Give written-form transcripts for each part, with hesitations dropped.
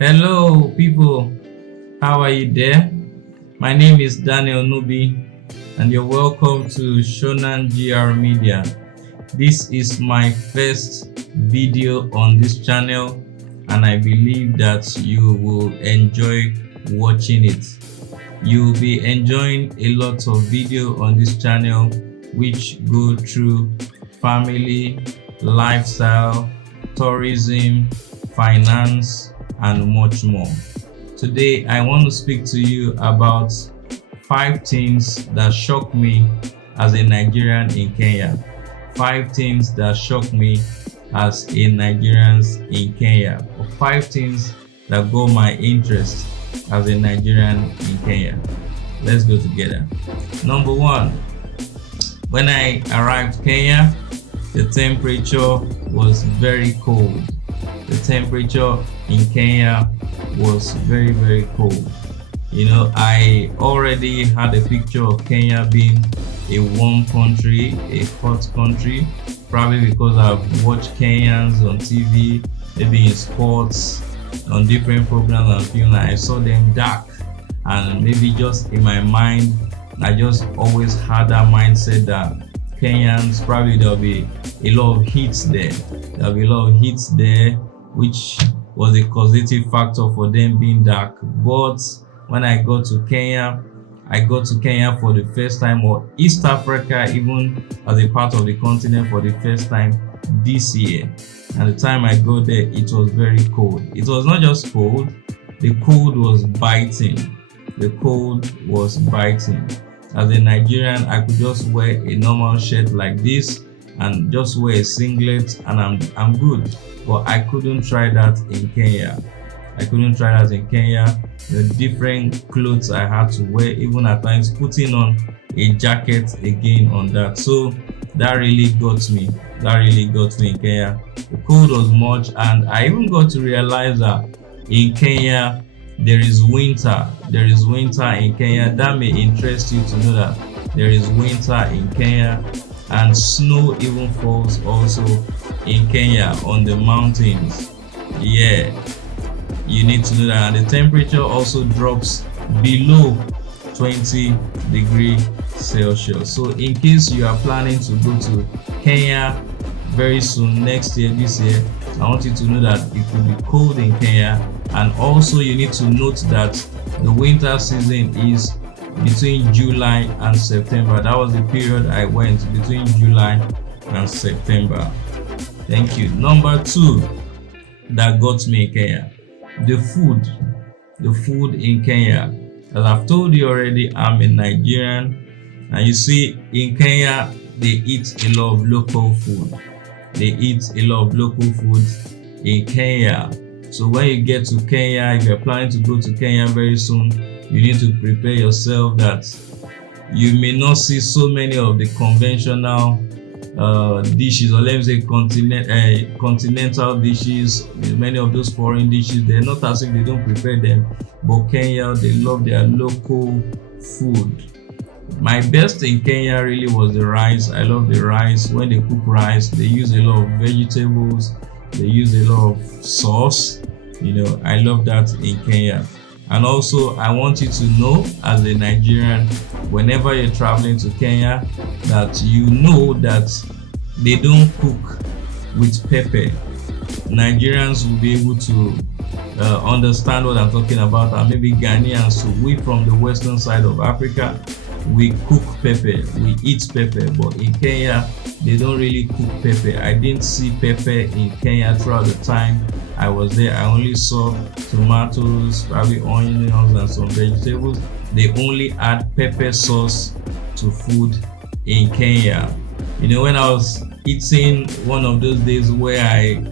Hello, people. How are you there? My name is Daniel Nubi, and you're welcome to Shonan GR Media. This is my first video on this channel, and I believe that you will enjoy watching it. You'll be enjoying a lot of video on this channel which go through family, lifestyle, tourism, finance, and much more. Today I want to speak to you about 5 things that shocked me as a Nigerian in Kenya. 5 things that shocked me as a Nigerian in Kenya. Or 5 things that got my interest as a Nigerian in Kenya. Let's go together. Number 1, when I arrived Kenya, the temperature was very cold. The temperature in Kenya was very, very cold. You know, I already had a picture of Kenya being a warm country, a hot country, probably because I've watched Kenyans on TV, maybe in sports, on different programs and films. I saw them dark, and maybe just in my mind, I just always had that mindset that Kenyans, probably there'll be a lot of heat there. There'll be a lot of heat there, which was a causative factor for them being dark. But when I got to Kenya, I got to Kenya for the first time, or East Africa even as a part of the continent, for the first time this year. And the time I got there, it was very cold. It was not just cold, the cold was biting. The cold was biting. As a Nigerian, I could just wear a normal shirt like this and just wear a singlet and I'm good. But I couldn't try that in Kenya. I couldn't try that in Kenya. The different clothes I had to wear, even at times putting on a jacket again on that. So that really got me. That really got me in Kenya. The cold was much, and I even got to realize that in Kenya there is winter. There is winter in Kenya. That may interest you to know that there is winter in Kenya, and snow even falls also in Kenya on the mountains. Yeah, you need to know that. And the temperature also drops below 20 degrees Celsius. So in case you are planning to go to Kenya very soon, next year, this year, I want you to know that it will be cold in Kenya. And also you need to note that the winter season is between July and September. That was the period I went, between July and September. Thank you. Number 2 that got me in Kenya, the food. The food in Kenya. As I've told you already, I'm a Nigerian, and you see in Kenya they eat a lot of local food. They eat a lot of local food in Kenya. So when you get to Kenya, if you're planning to go to Kenya very soon, you need to prepare yourself that you may not see so many of the conventional dishes, or let me say continental dishes. Many of those foreign dishes, they're not as if they don't prepare them, but Kenya, they love their local food. My best in Kenya really was the rice. I love the rice. When they cook rice, they use a lot of vegetables, they use a lot of sauce. You know, I love that in Kenya. And also, I want you to know, as a Nigerian, whenever you're traveling to Kenya, that you know that they don't cook with pepper. Nigerians will be able to understand what I'm talking about, and maybe Ghanaians. So we from the western side of Africa, we cook pepper, we eat pepper, but in Kenya, they don't really cook pepper. I didn't see pepper in Kenya throughout the time I was there. I only saw tomatoes, probably onions, and some vegetables. They only add pepper sauce to food in Kenya. You know, when I was eating one of those days where I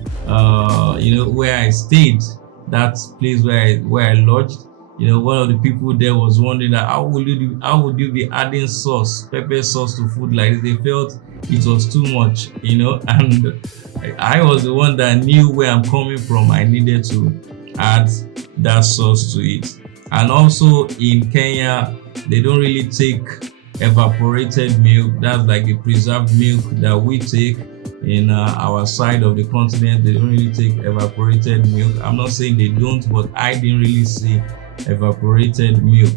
stayed, that place where I lodged, you know, one of the people there was wondering that how would you be adding sauce, pepper sauce to food like this? They felt it was too much, you know, and I was the one that knew where I'm coming from. I needed to add that sauce to it. And also in Kenya, they don't really take evaporated milk. That's like the preserved milk that we take. in our side of the continent, they don't really take evaporated milk. I'm not saying they don't, but I didn't really see evaporated milk.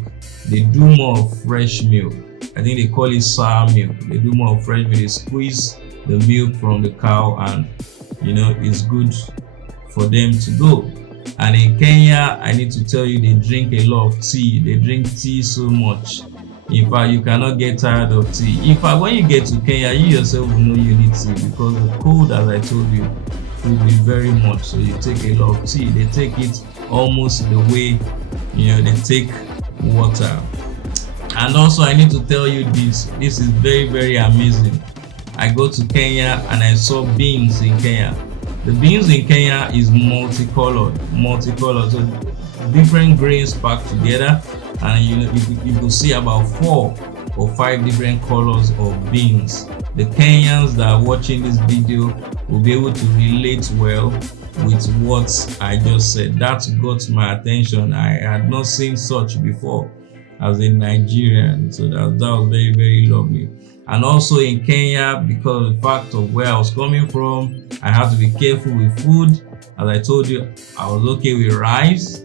They do more of fresh milk. I think they call it sour milk. They do more of fresh milk. They squeeze the milk from the cow, and it's good for them to go. And in Kenya, I need to tell you, they drink a lot of tea. They drink tea so much. In fact, you cannot get tired of tea. In fact, when you get to Kenya, you yourself will know you need tea, because the cold, as I told you, will be very much. So you take a lot of tea. They take it almost the way they take water. And also, I need to tell you this is very, very amazing. I go to Kenya and I saw beans in Kenya. The beans in Kenya is multicolored, so different grains packed together, and you will see about 4 or 5 different colors of beans. The Kenyans that are watching this video will be able to relate well with what I just said. That got my attention. I had not seen such before as a Nigerian, so that was very, very lovely. And also in Kenya, because of the fact of where I was coming from, I had to be careful with food. As I told you, I was okay with rice,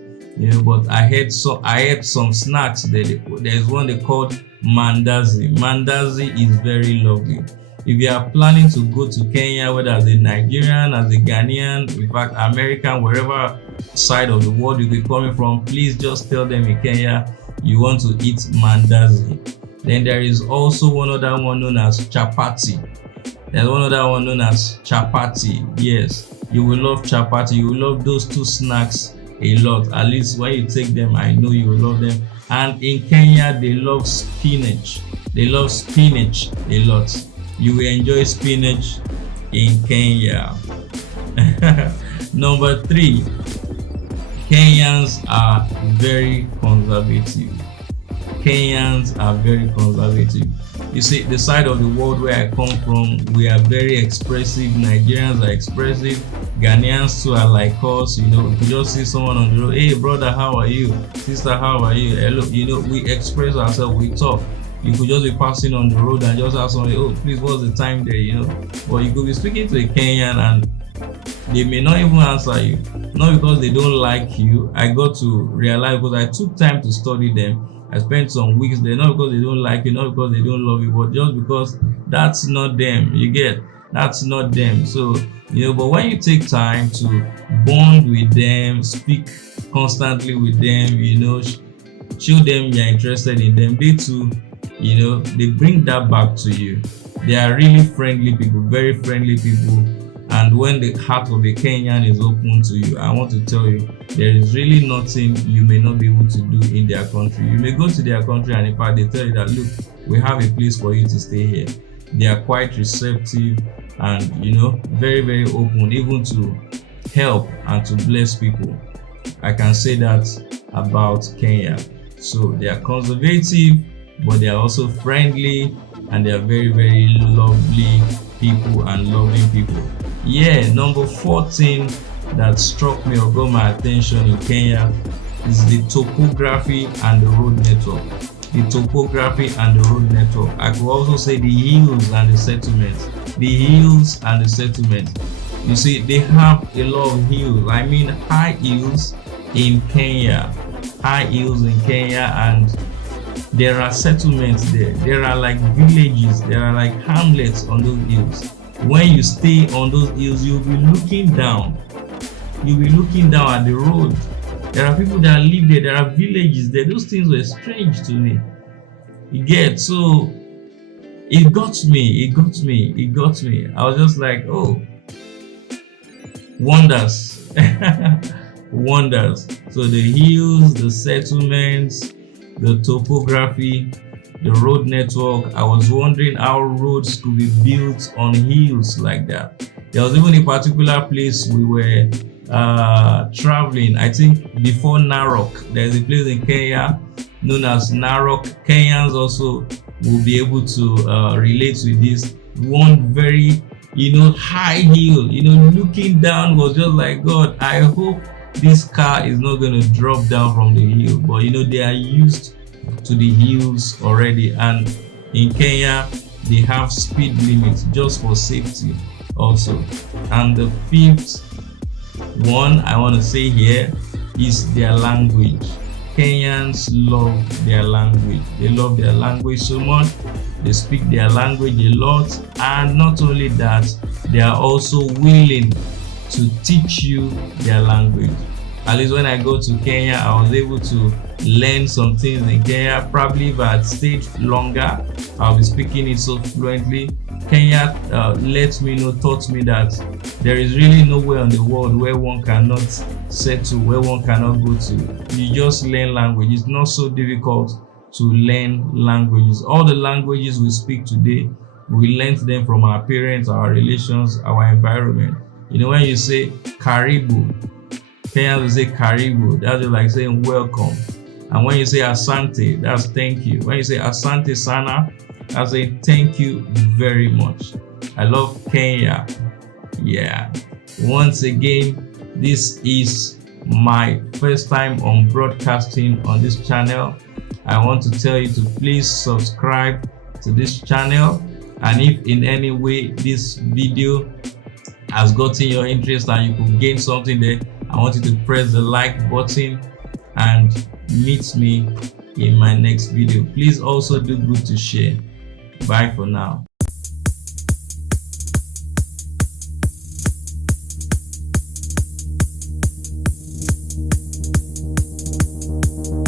but I had some snacks. There's one they called mandazi. Mandazi is very lovely. If you are planning to go to Kenya, whether as a Nigerian, as a Ghanaian, in fact American, wherever side of the world you be coming from, please just tell them in Kenya you want to eat mandazi. Then there is also one other one known as chapati. There's one other one known as chapati. Yes, you will love chapati. You will love those two snacks a lot. At least when you take them, I know you will love them. And in Kenya, they love spinach. They love spinach a lot. You will enjoy spinach in Kenya. Number 3, Kenyans are very conservative. Kenyans are very conservative. You see, the side of the world where I come from, we are very expressive. Nigerians are expressive. Ghanaians too are like us. If you just see someone on the road, hey brother, how are you? Sister, how are you? Hello. We express ourselves, we talk. You could just be passing on the road and just ask somebody, oh please, what's the time there? But you could be speaking to a Kenyan and they may not even answer you. Not because they don't like you. I got to realize, because I took time to study them. I spent some weeks there, not because they don't like you, not because they don't love you, but just because that's not them. You get? That's not them. So, but when you take time to bond with them, speak constantly with them, show them you're interested in them, they too, they bring that back to you. They are really friendly people, very friendly people. And when the heart of a Kenyan is open to you, I want to tell you, there is really nothing you may not be able to do in their country. You may go to their country and in fact they tell you that, look, we have a place for you to stay here. They are quite receptive and, very, very open, even to help and to bless people. I can say that about Kenya. So they are conservative, but they are also friendly, and they are very, very lovely people and loving people. Yeah, number 14 that struck me or got my attention in Kenya is the topography and the road network. The topography and the road network. I could also say the hills and the settlements. The hills and the settlements. You see, they have a lot of hills. I mean, high hills in Kenya. High hills in Kenya, and there are settlements there. There are like villages. There are like hamlets on those hills. When you stay on those hills, you'll be looking down. You'll be looking down at the road. There are people that live there. There are villages there. Those things were strange to me. You get? So it got me. I was just like, oh, wonders. Wonders. So the hills, the settlements, the topography, the road network. I was wondering how roads could be built on hills like that. There was even a particular place we were traveling, I think before Narok. There's a place in Kenya known as Narok. Kenyans also will be able to relate with this. One very, high hill, looking down was just like, God, I hope this car is not going to drop down from the hill. But they are used to the hills already, and in Kenya they have speed limits just for safety. also. And the fifth one I want to say here is their language. Kenyans love their language. They love their language so much. They speak their language a lot, and not only that, they are also willing to teach you their language. At least when I go to Kenya, I was able to learn some things in Kenya. Probably if I had stayed longer, I'll be speaking it so fluently. Kenya taught me that there is really nowhere in the world where one cannot settle, where one cannot go to. You just learn language. It's not so difficult to learn languages. All the languages we speak today, we learned them from our parents, our relations, our environment. You know, when you say karibu, Kenyans will say karibu. That's just like saying welcome. And when you say asante, that's thank you. When you say asante sana, that's saying thank you very much. I love Kenya. Yeah. Once again, this is my first time on broadcasting on this channel. I want to tell you to please subscribe to this channel, and if in any way this video has gotten your interest and you could gain something there, I want you to press the like button and meet me in my next video. Please also do good to share. Bye for now.